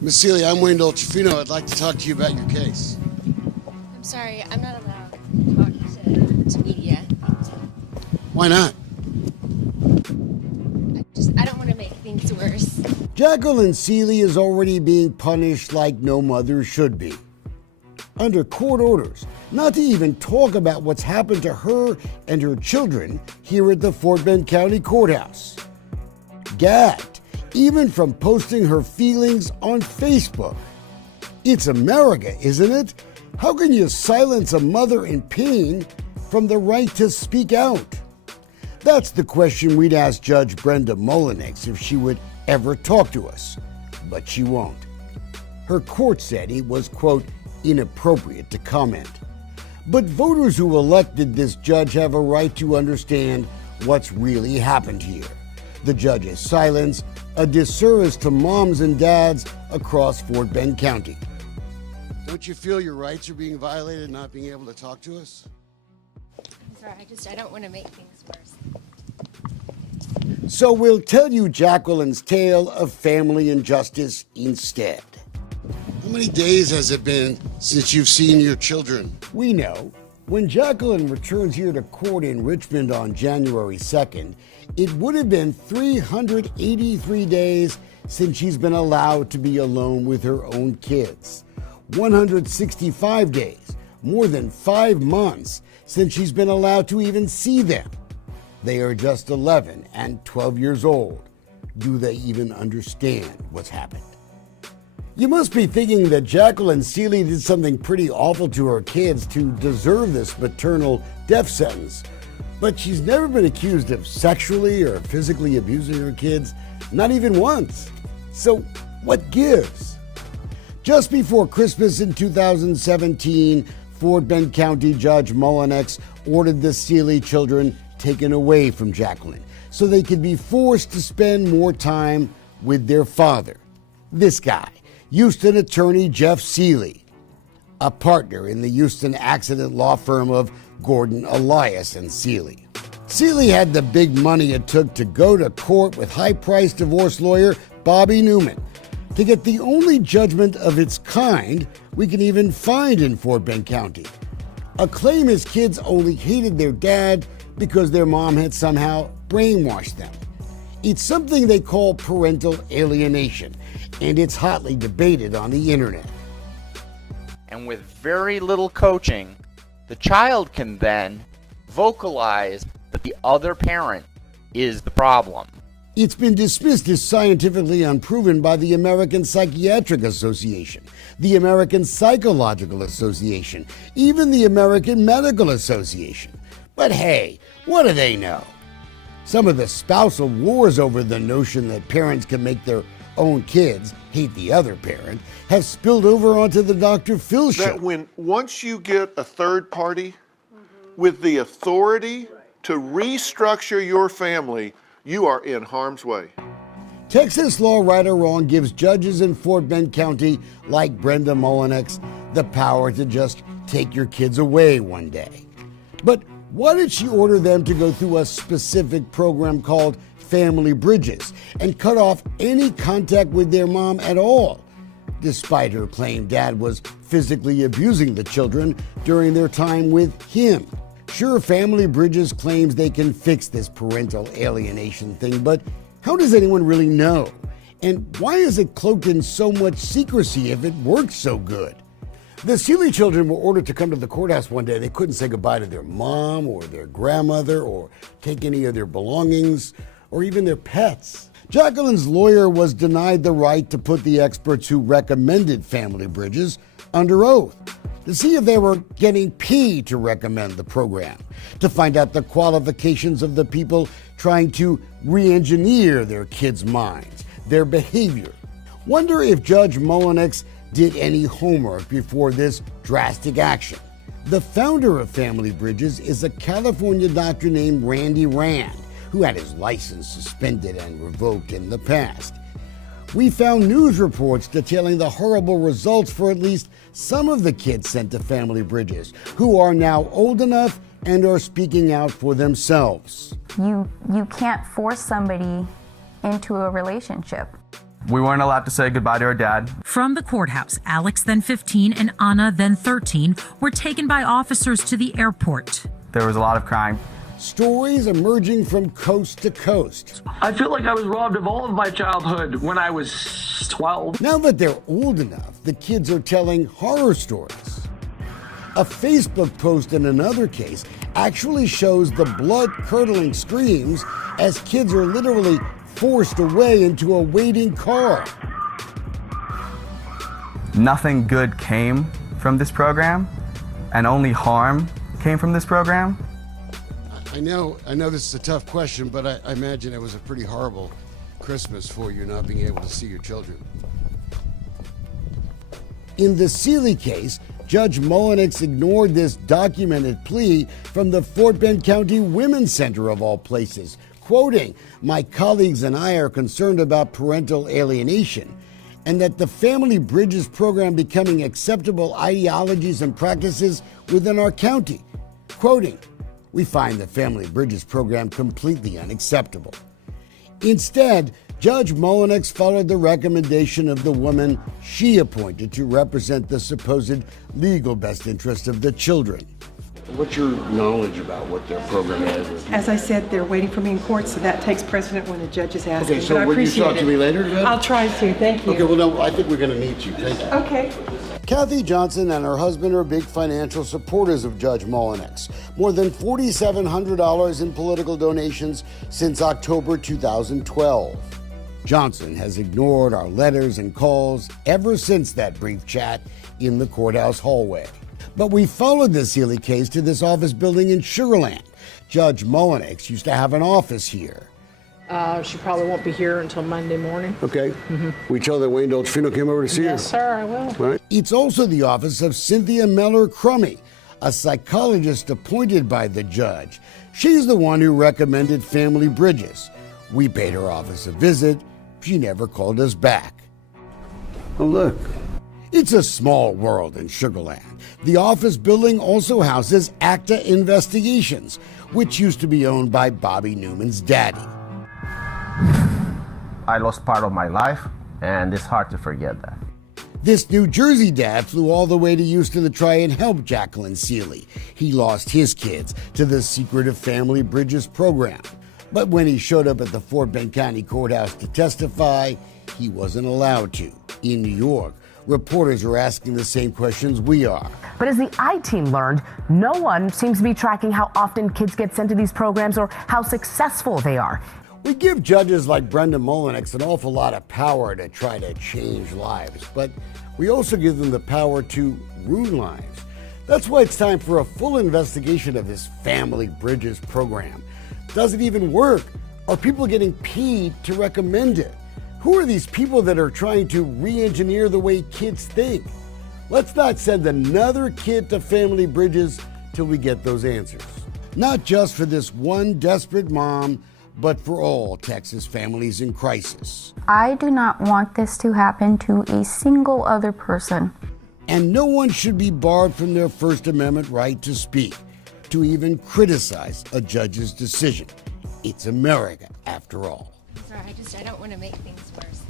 Miss Seeley, I'm Wayne Dolcefino. I'd like to talk to you about your case. I'm sorry, I'm not allowed to talk to media. Why not? I don't want to make things worse. Jacqueline Seeley is already being punished like no mother should be. Under court orders, not to even talk about what's happened to her and her children here at the Fort Bend County Courthouse. Gagged, even from posting her feelings on Facebook. It's America, isn't it? How can you silence a mother in pain from the right to speak out? That's the question we'd ask Judge Brenda Mullinex if she would ever talk to us, but she won't. Her court said it was, quote, inappropriate to comment. But voters who elected this judge have a right to understand what's really happened here. The judge's silence, a disservice to moms and dads across Fort Bend County. Don't you feel your rights are being violated, not being able to talk to us? I'm sorry, I don't want to make things worse. So we'll tell you Jacqueline's tale of family injustice instead. How many days has it been since you've seen your children? We know when Jacqueline returns here to court in Richmond on January 2nd, it would have been 383 days since she's been allowed to be alone with her own kids. 165 days, more than 5 months since she's been allowed to even see them. They are just 11 and 12 years old. Do they even understand what's happened? You must be thinking that Jacqueline Seeley did something pretty awful to her kids to deserve this maternal death sentence. But she's never been accused of sexually or physically abusing her kids, not even once. So what gives? Just before Christmas in 2017, Fort Bend County Judge Mullinex ordered the Seeley children taken away from Jacqueline so they could be forced to spend more time with their father. This guy, Houston attorney Jeff Seeley, a partner in the Houston accident law firm of Gordon, Elias and Seeley. Seeley had the big money it took to go to court with high-priced divorce lawyer Bobby Newman to get the only judgment of its kind we can even find in Fort Bend County. A claim his kids only hated their dad because their mom had somehow brainwashed them. It's something they call parental alienation, and it's hotly debated on the internet. And with very little coaching, the child can then vocalize that the other parent is the problem. It's been dismissed as scientifically unproven by the American Psychiatric Association, the American Psychological Association, even the American Medical Association. But hey, what do they know? Some of the spousal wars over the notion that parents can make their own kids hate the other parent have spilled over onto the Dr. Phil show. That once you get a third party with the authority to restructure your family, you are in harm's way. Texas Law Right or Wrong gives judges in Fort Bend County, like Brenda Mullinex, the power to just take your kids away one day. But why did she order them to go through a specific program called Family Bridges and cut off any contact with their mom at all, despite her claim dad was physically abusing the children during their time with him? Sure, Family Bridges claims they can fix this parental alienation thing, but how does anyone really know? And why is it cloaked in so much secrecy if it works so good? The Seeley children were ordered to come to the courthouse one day. They couldn't say goodbye to their mom or their grandmother or take any of their belongings or even their pets. Jacqueline's lawyer was denied the right to put the experts who recommended Family Bridges under oath to see if they were getting paid to recommend the program, to find out the qualifications of the people trying to re-engineer their kids' minds, their behavior. Wonder if Judge Mullinex did any homework before this drastic action. The founder of Family Bridges is a California doctor named Randy Rand, who had his license suspended and revoked in the past. We found news reports detailing the horrible results for at least some of the kids sent to Family Bridges, who are now old enough and are speaking out for themselves. You can't force somebody into a relationship. We weren't allowed to say goodbye to our dad. From the courthouse, Alex, then 15, and Anna, then 13, were taken by officers to the airport. There was a lot of crying. Stories emerging from coast to coast. I feel like I was robbed of all of my childhood when I was 12. Now that they're old enough, the kids are telling horror stories. A Facebook post in another case actually shows the blood-curdling screams as kids are literally forced away into a waiting car. Nothing good came from this program, and only harm came from this program. I know this is a tough question, but I imagine it was a pretty horrible Christmas for you not being able to see your children. In the Seeley case, Judge Mullenix ignored this documented plea from the Fort Bend County Women's Center of all places, quoting, "My colleagues and I are concerned about parental alienation and that the Family Bridges program becoming acceptable ideologies and practices within our county." Quoting, "We find the Family Bridges program completely unacceptable." Instead, Judge Mullenix followed the recommendation of the woman she appointed to represent the supposed legal best interest of the children. What's your knowledge about what their program is? As I said, they're waiting for me in court, so that takes precedent when the judge is asking. Okay, so but I will you appreciate talk to me later, Judge? I'll try to. Thank you. Okay, well, no, I think we're going to meet you. Thank you. Okay. Kathy Johnson and her husband are big financial supporters of Judge Mullenix. More than $4,700 in political donations since October 2012. Johnson has ignored our letters and calls ever since that brief chat in the courthouse hallway. But we followed the Seeley case to this office building in Sugar Land. Judge Mullenix used to have an office here. She probably won't be here until Monday morning. Okay. We tell that Wayne Dolcefino came over to see Yes, sir, I will. Right. It's also the office of Cynthia Meller Crummy, a psychologist appointed by the judge. She's the one who recommended Family Bridges. We paid her office a visit. She never called us back. Oh, look. It's a small world in Sugar Land. The office building also houses ACTA Investigations, which used to be owned by Bobby Newman's daddy. I lost part of my life, and it's hard to forget that. This New Jersey dad flew all the way to Houston to try and help Jacqueline Seeley. He lost his kids to the secretive Family Bridges program. But when he showed up at the Fort Bend County Courthouse to testify, he wasn't allowed to. In New York, reporters are asking the same questions we are. But as the I-Team learned, no one seems to be tracking how often kids get sent to these programs or how successful they are. We give judges like Brenda Mullenix an awful lot of power to try to change lives, but we also give them the power to ruin lives. That's why it's time for a full investigation of this Family Bridges program. Does it even work? Are people getting paid to recommend it? Who are these people that are trying to re-engineer the way kids think? Let's not send another kid to Family Bridges till we get those answers. Not just for this one desperate mom, but for all Texas families in crisis. I do not want this to happen to a single other person. And no one should be barred from their First Amendment right to speak, to even criticize a judge's decision. It's America, after all. Sorry, I don't want to make things worse.